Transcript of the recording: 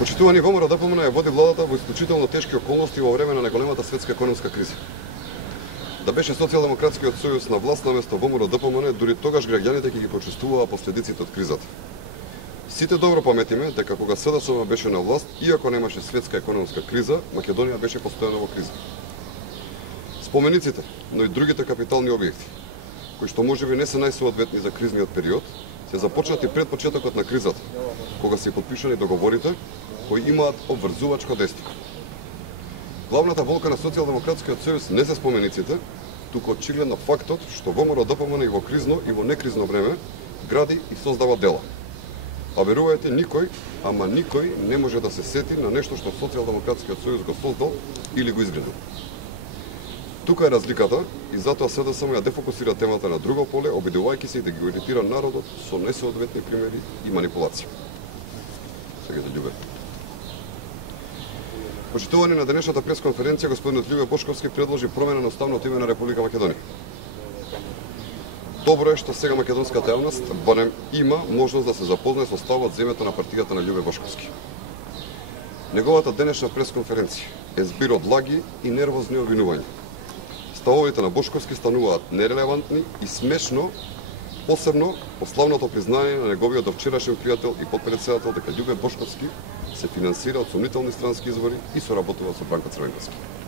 Почитувани ВМРО ДПМН ја води владата во исклучително тешки околности во време на најголемата светска економска криза. Да беше Социјалдемократскиот сојуз на власт наместо ВМРО ДПМН, дури тогаш граѓаните ќе ги почувствуваа последиците од кризата. Сите добро паметиме дека кога СДСМ беше на власт, иако немаше светска економска криза, Македонија беше постојано во криза. Спомениците, но и другите капитални објекти, кои што можеби не се најсоодветни за кризниот период, се започнати пред почетокот на кризата, кога се подпишани договорите кои имаат обврзувачко дејство. Главната болка на Социјалдемократскиот сојуз не се спомениците, туку очигледно фактот што ВМРО ДПМН и во кризно и во некризно време гради и создава дела. А верувајте, никој, ама никој не може да се сети на нешто што Социјалдемократскиот сојуз го создал или го изградил. Тука е разликата и затоа СДСМ ја дефокусира темата на друго поле, обидувајќи се и да ги иритира народот со несоодветни примери и манипулации. Сега да љубе. Почитувани на денешната пресконференција, господинот Љубе Бошковски предложи промена на уставното име на Република Македонија. Добро е што сега македонската јавност барем има можност да се запознае со ставот за името на партијата на Љубе Бошковски. Неговата денешна пресконференција е збир од лаги и нервозни обвинувања. Ставовите на Бошковски стануваат нерелевантни и смешно, посебно по славното признание на неговиот довчерашен пријател и потпредседател дека Љубе Бошковски се финансира од сомнителни странски извори и соработува со Бранко Црвенковски.